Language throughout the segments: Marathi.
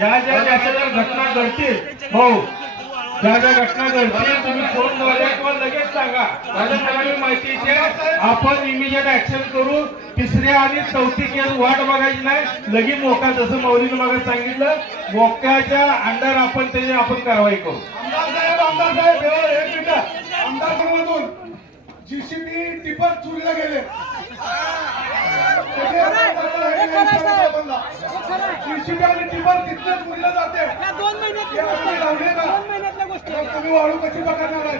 ज्या ज्या ज्या ज्या घटना घडतील हो. ज्या ज्या घटना घडतील तुम्ही फोनद्वारे किंवा लगेच सांगा. माझ्या सगळ्यांनी माहितीचे आपण इमिजिएट ऍक्शन करू. तिसऱ्या आणि चौथी केस वाट बघायची नाही. लगेच मोका जसं मौलीनं मला सांगितलं मोक्याच्या अंडर आपण त्याची आपण कारवाई करू. आमदार साहेब आमदार साहेब एक मिनिट. आमदार जीसीबी टिपत चुरीला गेले जीसीबी आणि टिपर तिथले चोरीला जाते दोन हे आम्ही लावले का? दोन महिन्यातल्या गोष्टी मग तुम्ही वाळू कशी आहे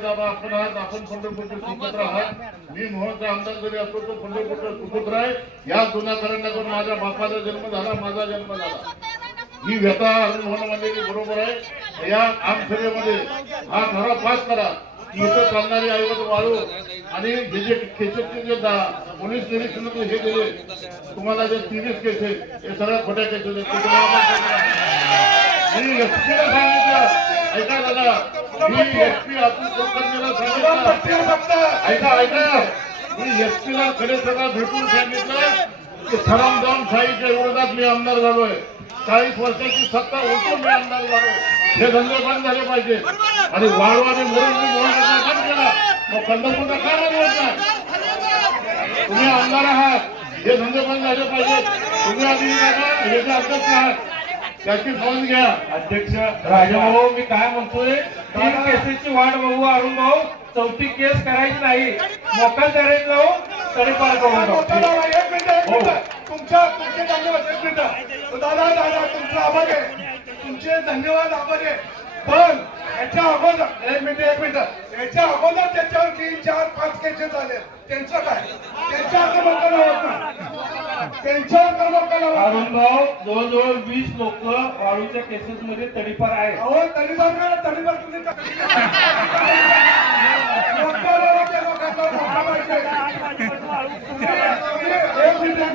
दादा आपण आहात आपण पंढरपूरचे सुपुत्र आहात मी मोहनचा आमदार जरी असतो तो पंढरपूरचा सुपुत्र आहे या जुन्या करण्याकडून माझ्या बापाचा जन्म झाला माझा जन्म झाला ही व्यथा मोहन म्हणलेली बरोबर आहे. या आमसभेमध्ये हा ठराव पास करा. की इथं चालणारी ऐवज वाळू आणि हे जे केसेसचे जे पोलीस निरीक्षण हे दिले तुम्हाला जे तेवीस केसेस हे सगळ्या खोट्या केसेस आहेत. ते तुम्हाला मी एसपीला सांगितलं. ऐका दादा मी एसपी अतुल कुलकर्णीला सांगितलं. ऐका ऐका. मी एसपीला खरे सगळं भेटून सांगितलं की सराम जाऊन साईच्या विरोधात मी आमदार झालोय. चाळीस वर्षाची सत्ता उलटून मी आमदार झालोय हे धंदे बंद झाले पाहिजे. आणि वाळू आणि मुरुड मी मोहन बंद केला मग पंढरपूरचा का नाही बोलत नाही तुम्ही आमदार आहात. हे धंदे बंद झाले पाहिजे. तुम्ही आधी हे जे अध्यक्ष आहात त्याची नोंद घ्या. अध्यक्ष राजाभाऊ मी काय म्हणतोय? तीन केसेसची वाट बघू अरुण भाऊ. चौथी केस करायची नाही. मोका करायचं जाऊ तरी पार करून तुमच्या तुमचे धन्यवाद एक मिनिट दादा दादा तुमचा आभार आहे. तुमचे धन्यवाद आभार आहे. पण याच्या अगोदर एक मिनिट एक मिनिट. याच्या अगोदर त्याच्यावर तीन चार पाच केसेस झाले. त्यांचं काय? त्यांच्यावर तर मोकळं होत नाही. त्यांच्यावर भाऊ जवळजवळ वीस लोक वाळूच्या केसेस मध्ये तडीपार आहेत. अहो तरी पण तुम्ही मोठं लोकांच्या लोकांना मोठा पाहिजे. एक मिनिट एक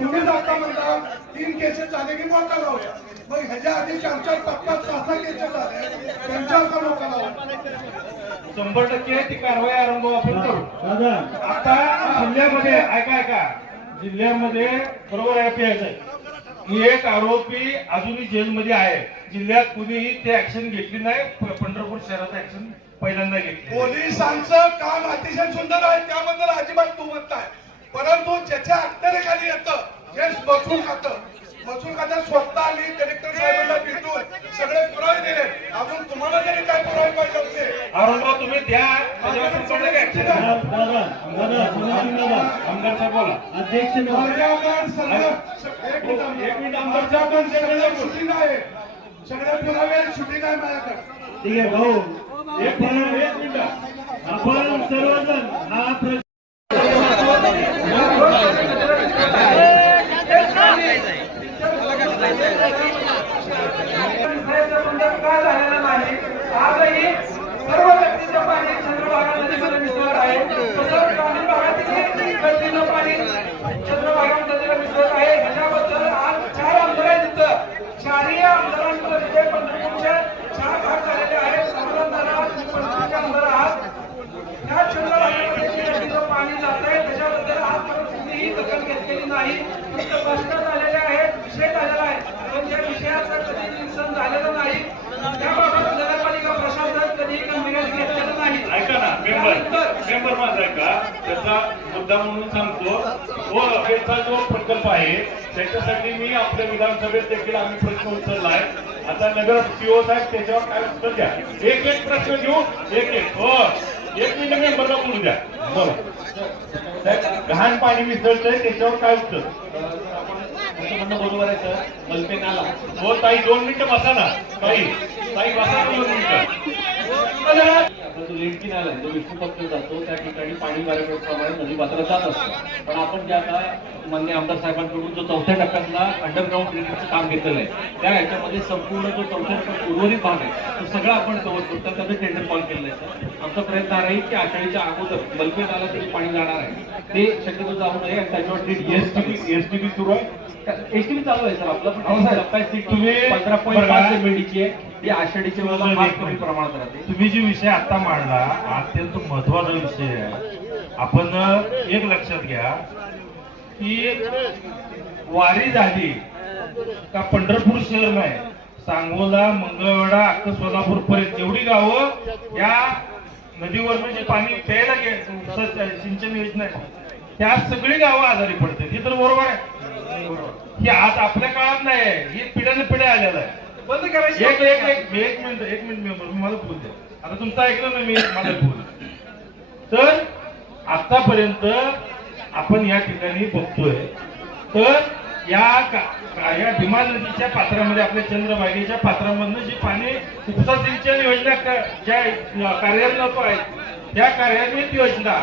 मिनिट तुम्ही जाता म्हणता तीन केसेस झाले की मोका लावूया. मग ह्याच्या आधी चार चार पाच पाच सहा सहा केसेस झाले. त्यांच्यावर का मोका लावूया. शंभर टक्के ती कारवाई भाऊ आपण करू. आता जिल्ह्यामध्ये ऐका ऐका. जिल्ह्यामध्ये बरोबर आहे पी आहे. की एक आरोपी अजूनही जेलमध्ये आहे. जिल्ह्यात कुणीही ते ऍक्शन घेतली नाही. पंढरपूर शहरात ऍक्शन पहिल्यांदा घेतली पोलिसांचं काम अतिशय सुंदर आहे. त्याबद्दल अजिबात दुमत नाही. परंतु ज्याच्या अखत्यारीखाली येतं जे बसून खातं. बसून खात्यात स्वतः आली कलेक्टर साहेबांना भेटून सगळे पुरावे दिले अजून तुम्हाला जरी काय पुरावे पाहिजे होते? भाऊ तुम्ही द्या. त्याच्यावर तुमच्याकडे action आहे. आमदार साहेब बोला. माझ्याकडे सगळं एक मिनिट. एक मिनिट. माझ्याकडे सगळं शूटिंग आहे सगळे पुरावे शूटिंग आहे माझ्याकडे. ठीक आहे भाऊ. एक मिनिट एक मिनिट. आपण सर्वजण हा प्रश्न का झालेला नाही आजही सर्व व्यक्तीचं पाणी चंद्रभागा नदीमध्ये मिसळत आहे तसंच ग्रामीण भागातील गळतीचं पाणी चंद्रभागा नदीला मिसळत आहे ह्याच्याबद्दल आज चार आमदार आहेत तिथं चारही आमदारांमध्ये पंढरपूरचे चार भाग झालेले आहेत समाधानदार आहात पंढरपूरचे आमदार आहात ह्या चंद्रभागेमध्ये जे नदीचं पाणी जात आहे त्याच्याबद्दल आजपर्यंत कुणीही दखल घेतलेली नाही फक्त प्रश्न झालेले आहेत विषय झालेला आहे पण त्या विषयाचं कधी निरसन झालेलं नाही त्याबाबत नगरपालिका प्रशासन कधी गंभीर घेतलेलं नाही ऐका ना शंभर माझा का? त्याचा मुद्दा म्हणून सांगतो. व अखेरचा जो प्रकल्प आहे त्याच्यासाठी मी आपल्या विधानसभेत देखील आम्ही प्रश्न उचललाय. आता नगर सीओ साहेब त्याच्यावर काय उत्तर द्या? एक एक प्रश्न घेऊ एक एक हो. एक मिनिट मेंबरला बोलू द्या. बोला घाण पाणी मिसळतंय त्याच्यावर काय उत्तर? म्हणणं बरोबर आहे सर मलपे नाला हो ताई दोन मिनिटं बसा ना. ताई ताई बसा ना दोन मिनिटं. आपला जो लेंडकी नाला आहे जो विष्णू पक्ष जातो त्या ठिकाणी पाणी बऱ्याप्रमाणे नदी पात्रात जात असतं. पण आपण जे आता मान्य आमदार साहेबांकडून जो चौथ्या टप्प्यातला अंडरग्राऊंड ड्रेनेजचं काम घेतलेलं आहे त्या ह्याच्यामध्ये संपूर्ण जो चौथ्या टप्प्यात उर्वरित भाग आहे तो सगळा आपण कव्हर करतो त्याचं टेंडर कॉल केलेलं आहे सर आमचा प्रयत्न हा राहील की आषाढीच्या अगोदर मलपे नाला जे पाणी जाणार आहे. ते शक्यतो जाऊ नये आणि त्याच्यावर एसटीपी एसटीपी सुरू आहे. एसटीव्ही चालू आहे सर आपलं पण तुम्ही- पंधरा पॉईंट. पाच एमएडीची आहे. ती आषाढीच्या वेळेला फार कमी प्रमाणात राहते. तुम्ही जे विषय आता मांडला अत्यंत महत्त्वाचा विषय आहे. आपण एक लक्षात घ्या की वारी झाली का पंढरपूर शहर नाही सांगोला मंगळवेढा अख्खं सोलापूर पर्यंत जेवढी गावं या नदीवरनं जे पाणी प्यायला सिंचन योजना त्या सगळी गावं आजारी पडतात. हे तर बरोबर आहे. ही आज आपल्या काळात नाही ही पिढ्याने पिढ्या आलेलं आहे. बंद करायची एक एक एक एक मिनिट एक मिनिट मेंबर मी माझं बोलते आता तुमचं ऐकलं ना मी माझं बोल तर आतापर्यंत आपण या ठिकाणी बघतोय. तर या या भीमा नदीच्या पात्रामध्ये आपल्या चंद्रभागेच्या पात्रामधनं जी पाणी उपसा सिंचन योजना ज्या कार्यान्वित आहेत त्या कार्यान्वित योजना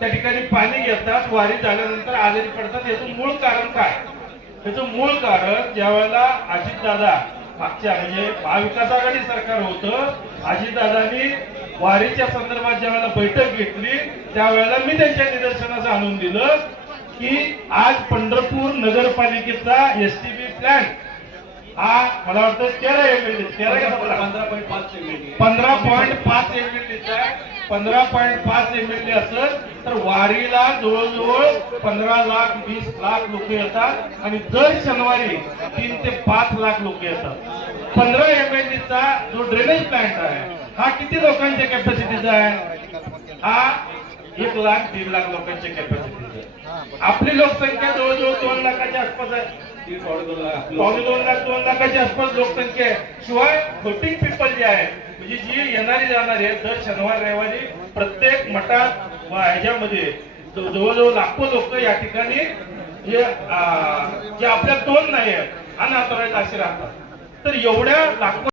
त्या ठिकाणी पाणी घेतात वारी झाल्यानंतर आजारी पडतात याचं मूळ कारण काय? त्याचं मूळ कारण ज्या वेळेला अजितदादा मागच्या म्हणजे महाविकास आघाडी सरकार होतं अजितदादांनी वारीच्या संदर्भात ज्या वेळेला बैठक घेतली त्यावेळेला मी त्यांच्या निदर्शनास आणून दिलं की आज पंढरपूर नगरपालिकेचा एसटीबी प्लॅन हा मला वाटतं तेरा एम एल तेरा? पंधरा पॉईंट पाच एमएलडी पंधरा पॉईंट पाच एम एल आहे. पंधरा पॉईंट पाच एम एल असेल तर वारीला जवळजवळ पंधरा लाख वीस लाख लोक येतात. आणि दर शनिवारी तीन ते पाच लाख लोक येतात. पंधरा एम एल चा जो ड्रेनेज प्लॅन्ट आहे हा किती लोकांच्या कॅपॅसिटीचा आहे? हा एक लाख दीड लाख लोकांच्या कॅपॅसिटीचा आहे. आपली लोकसंख्या जवळजवळ दोन लाखाच्या आसपास आहे. पावणे दोन लाख. दोन लाखाच्या आसपास लोकसंख्या आहे. शिवाय वोटिंग पीपल जे आहे म्हणजे जी येणारी जाणारी आहे दर शनिवार रविवारी प्रत्येक मठात व ह्याच्यामध्ये जवळजवळ लाखो लोक या ठिकाणी जे आपल्या दोन नाही आहेत अनऑथोराईज असे राहतात. तर एवढ्या लाखो